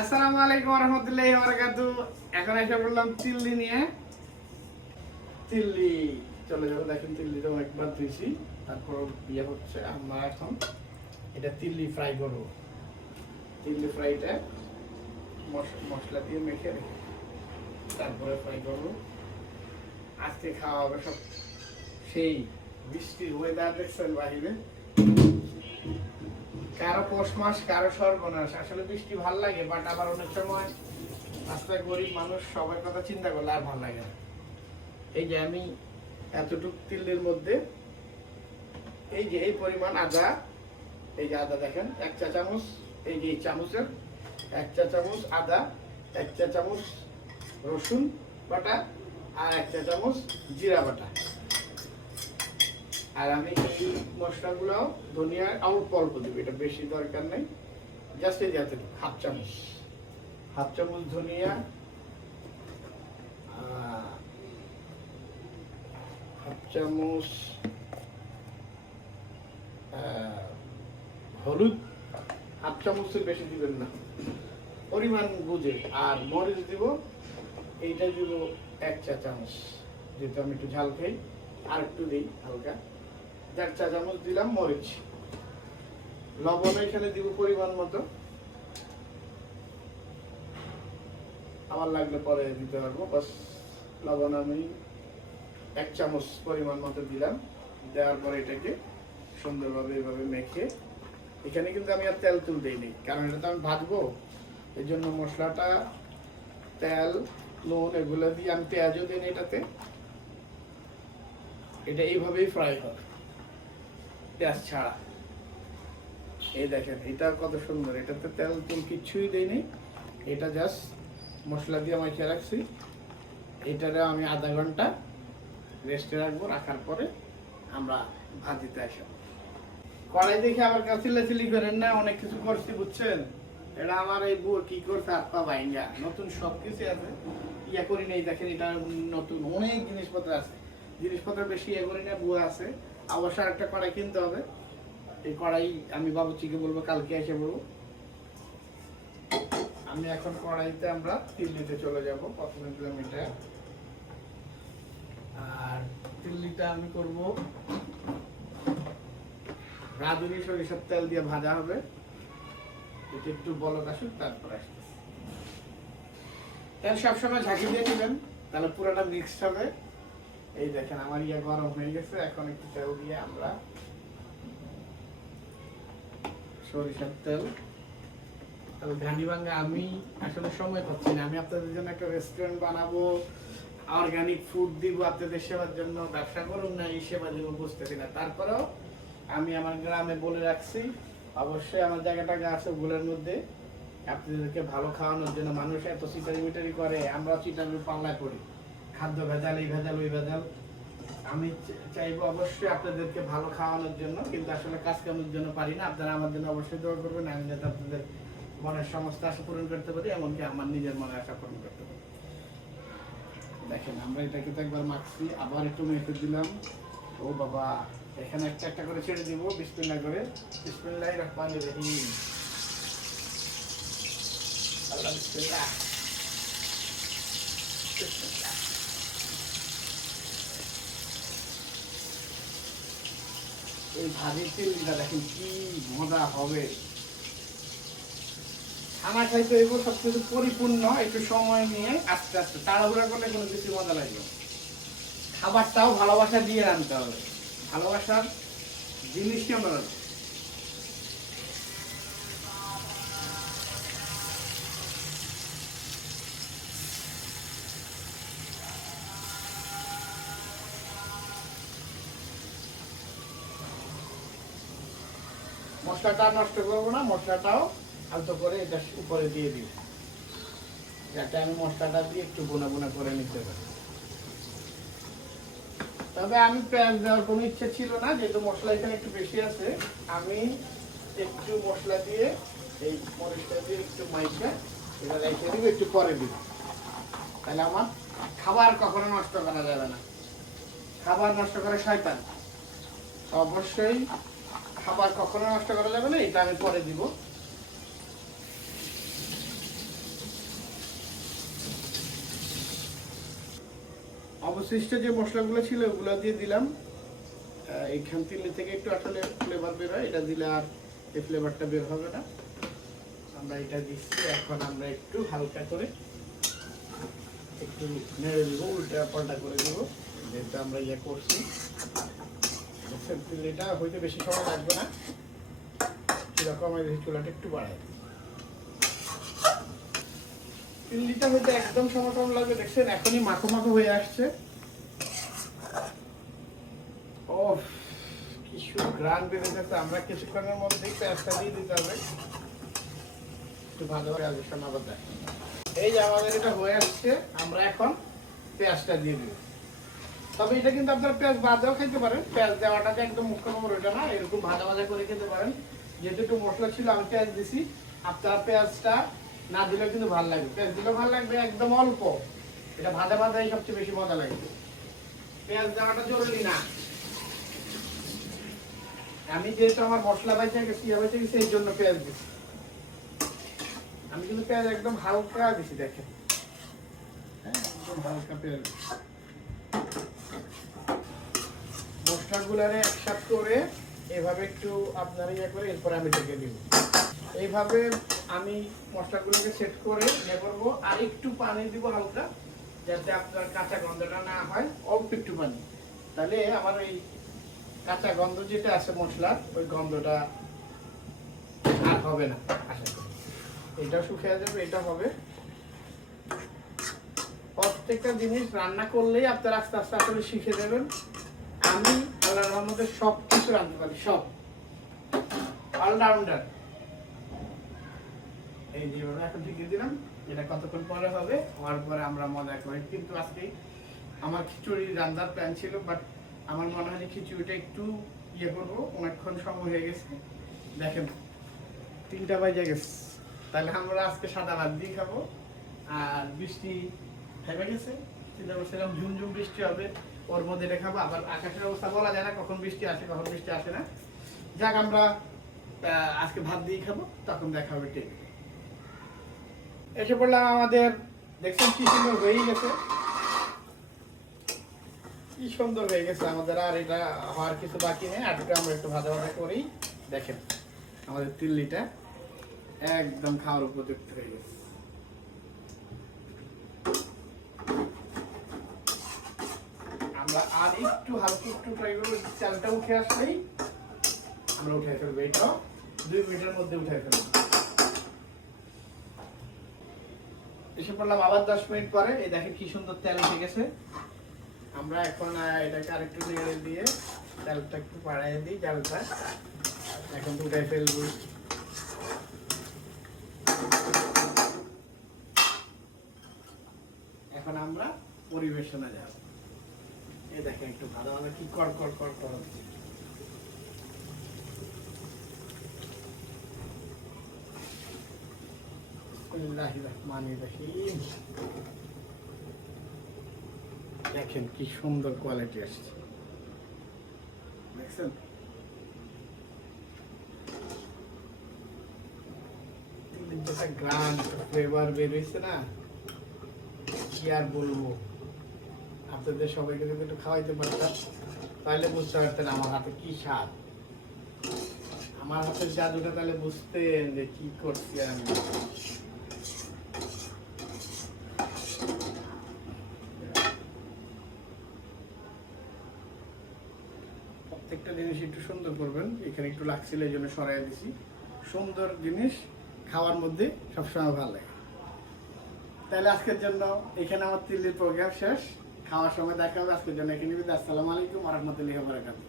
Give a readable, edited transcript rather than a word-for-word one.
আসসালামু আলাইকুম ওয়া রাহমাতুল্লাহি ওয়া বারাকাতুহু। এখন এসে বললাম তিল্লি নিয়ে। তিল্লি চলে যাবো। দেখেন তিল্লিটা অনেকবার ধুইছি, তারপর ইয়ে হচ্ছে। আমরা এখন এটা তিল্লি ফ্রাই করবো। তিল্লি ফ্রাইটা মশলা দিয়ে মেখে রেখে তারপরে ফ্রাই করবো। আজকে খাওয়া হবে সব সেই বৃষ্টির ওয়েদার দেখছেন বাহিরে। কারো পৌষ মাস, কারো সর্বনাশ। আসলে বৃষ্টি ভাল লাগে, বাট আবার অনেক সময় রাস্তায় গরিব মানুষ সবার কথা চিন্তা করলে আর ভালো লাগে না। এই যে আমি এতটুক তিলের মধ্যে এই যে এই পরিমাণ আদা, এই যে আদা দেখেন 1 চা চামচ, এই যে চামচের 1 চা চামচ আদা, 1 চা চামচ রসুন বাটা আর 1 চা চামচ জিরা বাটা। আর আমি এই মশলাগুলো ধনিয়া অল্প অল্প দিব, এটা বেশি দরকার নেই। জাস্ট এই যাতে হাফ চামচ ধনিয়া, হাফ চামচ হলুদ, হাফ চামচের বেশি দিবেন না, পরিমাণ বুঝে। আর মরিচ দিব, এইটা দিব 1 চা চামচ, যেহেতু আমি একটু ঝাল খাই আর একটু দিই হালকা। 1 চা চামচ দিলাম মরিচ। লবণ এখানে দিব পরিমাণ মতো, আমার লাগলে পরে দিতে পারবো। বাস লবণ আমি 1 চামচ পরিমাণ মতো দিলাম। দেওয়ার পরে এটাকে সুন্দরভাবে এইভাবে মেখে, এখানে কিন্তু আমি আর তেল তুলতেই কারণ এটা তো আমি ভাজবো। এই জন্য মশলাটা, তেল, নুন এগুলো দিয়ে আমি পেঁয়াজও দিই এটাতে। এটা এইভাবেই ফ্রাই হয় পেঁয়াজ ছাড়া। এই দেখেন এটা কত সুন্দর, এটাতে তেল তুল কিচ্ছুই দেয়নি। এটা জাস্ট মশলা দিয়ে মাখিয়ে রাখছি। এটারে আমি আধা ঘন্টা রেস্টে রাখবো। রাখার পরে আমরা ভাজিতে আসবো। কড়াই দেখে আবার চিল্লাচিল্লি করেন না, অনেক কিছু করছি বুঝছেন। এটা আমার এই বউ কি করছে, হাত পা ভাইঙ্গা। নতুন সব কিছু আছে, ইয়া করি নেই। দেখেন এটা নতুন অনেক জিনিসপত্র আছে, জিনিসপত্র বেশি ইয়ে করি না। বুয়া আছে, অবশ্য একটা কড়াই কিনতে হবে। এই কড়াই আমি বাবুচিকে বলবো কালকে এসে বলবো। আমি এখন কড়াইতে আমরা তিল্লিতে চলে যাব। প্রথমে দিলাম এটা, আর তিল্লিটা আমি করব রাঁধুনি সরিষার তেল দিয়ে ভাজা হবে। এটা একটু বলক আসুক, তারপর আসতেছে। তেল সবসময় ঝাঁকি দিয়ে নেবেন, তাহলে পুরোটা মিক্সড হবে। এই দেখেন আমার ইয়া গরম হয়ে গেছে। এখন একটু তেল দিয়ে আমরা সরিষার তেল, তবে ঘানি ভাঙ্গা আমি আসলে সময় পাচ্ছি না। আমি আপনাদের জন্য একটা রেস্টুরেন্ট বানাবো, অর্গানিক ফুড দিব আপনাদের সেবার জন্য। ব্যবসা করুন না এই সেবা দিব বুঝতেছি না। তারপরেও আমি আমার গ্রামে বলে রাখছি, অবশ্যই আমার জায়গাটা আছে ওগুলোর মধ্যে আপনাদেরকে ভালো খাওয়ানোর জন্য। মানুষ এত চিটারি মিটারি করে, আমরা চিটারি পাল্লায় করি, খাদ্য ভেজাল, এই ভেজাল ওই ভেজাল। আমি চাইবো অবশ্যই আপনাদেরকে ভালো খাওয়ানোর জন্য, কিন্তু আসলে কাজ কামের জন্য পারি না। আপনারা আমার জন্য অবশ্যই দোয়া করবেন, আমি যাতে আপনাদের মনের সমস্ত আশা পূরণ করতে পারি, এমনকি আমার নিজের মনের আশা পূরণ করতে পারি। দেখেন আমরা এটাকে তো একবার মাখছি, আবার একটু মেখে দিলাম। ও বাবা, এখানে একটা একটা করে ছেড়ে দিব বিসমিল্লাহ করে। বিসমিল্লাহির রহমানির রহিম। আল্লাহ বিসমিল্লাহ। বিসমিল্লাহ। এই ভাজির তিল্লিটা দেখেন কি মজা হবে। খানা খাইতে হইব সবকিছু পরিপূর্ণ, একটু সময় নিয়ে আস্তে আস্তে। তাড়াহুড়া করলে কোনো কিছু মজা লাগবে। খাবারটাও ভালোবাসা দিয়ে আনতে হবে, ভালোবাসার জিনিসই অন্যরকম। মশলাটা নষ্ট করবো না, মশলাটাও আলতো করে এটা উপরে দিয়ে দিব, যাতে আমি মশলাটা দিয়ে একটু বোনা বোনা করে নিতে পারি। তবে আমি পেঁয়াজ দেওয়ার কোনো ইচ্ছে ছিল না, যেহেতু মশলা এখানে একটু বেশি আছে। আমি একটু মশলা দিয়ে এই মরিচটা দিয়ে একটু মাইকে এটা রেখে দিব, একটু পরে দিব। তাহলে আমার খাবার কখনো নষ্ট করা যাবে না। খাবার নষ্ট করে শয়তান, অবশ্যই খাবার কখনো নষ্ট করা যাবে না। এটা আমি পরে দিব। অবশিষ্ট যে মশলাগুলো ছিল ওগুলো দিয়ে দিলাম। এইখান থেকে একটু আসলে ফ্লেভার বের হয়, এটা দিলে আর এই ফ্লেভারটা বের হবে না। আমরা এটা দিচ্ছি, এখন আমরা একটু হালকা করে একটু নেড়ে দেবো, উল্টা পাল্টা করে দেবো, যেহেতু আমরা ইয়ে করছি। এটা হইতে বেশি সময় লাগবে না, সেরকম চুলাটা একটু বাড়াই। চিল্লিটা হইতে একদম সময় লাগবে, দেখছেন এখনই মাখো মাখো হয়ে আসছে। ও কি সুঘ্রাণ বেড়ে যাচ্ছে। আমরা কিছুক্ষণের মধ্যেই পেঁয়াজটা দিয়ে দিতে হবে, একটু ভালোভাবে আলোচনা আবার দেখ। এই যে আমাদের এটা হয়ে আসছে, আমরা এখন পেঁয়াজটা দিয়ে দিব। তবে এটা কিন্তু আপনারা পেঁয়াজ বাদেও খাইতে পারেন, পেঁয়াজ দেওয়াটা যে একদম মুখ্য খবর ওইটা না, এরকম ভাজা ভাজা করে খেতে পারেন। যেহেতু একটু মশলা ছিল আমি পেঁয়াজ দিছি, আপনারা পেঁয়াজটা না দিলেও কিন্তু ভালো লাগবে, পেঁয়াজ দিলেও ভালো লাগবে, একদম অল্প। এটা ভাজা ভাজাই সবচেয়ে বেশি মজা লাগবে, পেঁয়াজ দেওয়াটা জরুরি না। আমি যেহেতু আমার মশলা বাইচে গেছি এই জন্য পেঁয়াজ দিচ্ছি। আমি কিন্তু পেঁয়াজ একদম হালকা দিছি, দেখেন একদম হালকা পেঁয়াজ। মশলাগুলারে একসাথে করে এভাবে একটু আপনারা ইয়ে করে এরপরে আমি ঢেকে দিব। এইভাবে আমি মশলাগুলোকে সেট করে ইয়ে করবো, আর একটু পানি দিব হালকা, যাতে আপনার কাঁচা গন্ধটা না হয়, অল্প একটু পানি। তাহলে আমার ওই কাঁচা গন্ধ যেটা আছে মশলার, ওই গন্ধটা আর হবে না আশা করি। এটা শুকিয়ে যাবে, এটা হবে। প্রত্যেকটা জিনিস রান্না করলেই আপনারা আস্তে আস্তে আসলে শিখে যাবেন। আমি আল্লাহর রহমতে সব কিছু রাঁধতে পারি, সব অলরাউন্ডার। এই যে এখন ঢেকে দিলাম, এটা কতক্ষণ পরে হবে, হওয়ার পরে আমরা মজা করি। কিন্তু আজকে আমার খিচুড়ি রান্নার প্ল্যান ছিল, বাট আমার মনে হয় যে খিচুড়িটা একটু ইয়ে করবো, অনেকক্ষণ সময় হয়ে গেছে। দেখেন 3টা বাজে গেছে, তাহলে আমরা আজকে সাদা ভাত দিয়ে খাবো। আর বৃষ্টি থেমে গেছে, চিন্তা করছিলাম ঝুমঝুম বৃষ্টি হবে, ওর মধ্যে এটা খাবো। আবার আকাশের অবস্থা বলা যায় না, কখন বৃষ্টি আসে কখন বৃষ্টি আসে না। যাক, আমরা আজকে ভাত দিয়ে খাবো, তখন দেখা হবে টেবিলে। এসে পড়লাম আমাদের, দেখছেন কি সুন্দর হয়ে গেছে, কি সুন্দর হয়ে গেছে আমাদের। আর এটা হওয়ার কিছু বাকি নেই, আর আমরা একটু ভাজা ভাজা করেই দেখেন আমাদের তিল্লিটা একদম খাওয়ার উপযুক্ত হয়ে গেছে। আমরা আর একটু হালকা একটু ট্রাই করবো, চালটা উঠে আসলেই আমরা উঠে ফেলবো। এটা 2 মিনিটের মধ্যে উঠে ফেলবো। এসে পড়লাম আবার 10 মিনিট পরে, এই দেখেন কি সুন্দর তেল উঠে গেছে। আমরা এখন এটাকে আরেকটু নেড়ে দিয়ে তেলটা একটু বাড়াই দিই, জালটা এখন উঠে ফেলবো। এখন আমরা পরিবেশনে যাব। এই দেখেন একটু ভালো ভালো কি কড় কড় কড় কড় হচ্ছে। বিসমিল্লাহির রহমানির রহিম। দেখেন কি সুন্দর কোয়ালিটি আসছে, দেখছেন? যেটা গ্রান ফ্লেভার বের হয়েছে না, কি আর বলবো। আপনাদের সবাইকে যদি একটু খাওয়াইতে পারতাম তাহলে বুঝতে পারতেন আমার হাতে কি স্বাদ। আমার হাতের জাদুটা তাহলে বুঝতেন যে কি করছি আমি। প্রত্যেকটা জিনিস একটু সুন্দর করবেন। এখানে একটু লাগছিল এই জন্য সরাই দিছি। সুন্দর জিনিস খাওয়ার মধ্যে সবসময় ভালো লাগে। তাহলে আজকের জন্য এখানে আমার তিল্লির প্রোগ্রাম শেষ। খাওয়ার সময় দেখা হবে। আজকের জন্য এখানে আসসালামু আলাইকুম ওয়া রাহমাতুল্লাহি ওয়া বারাকাতুহু।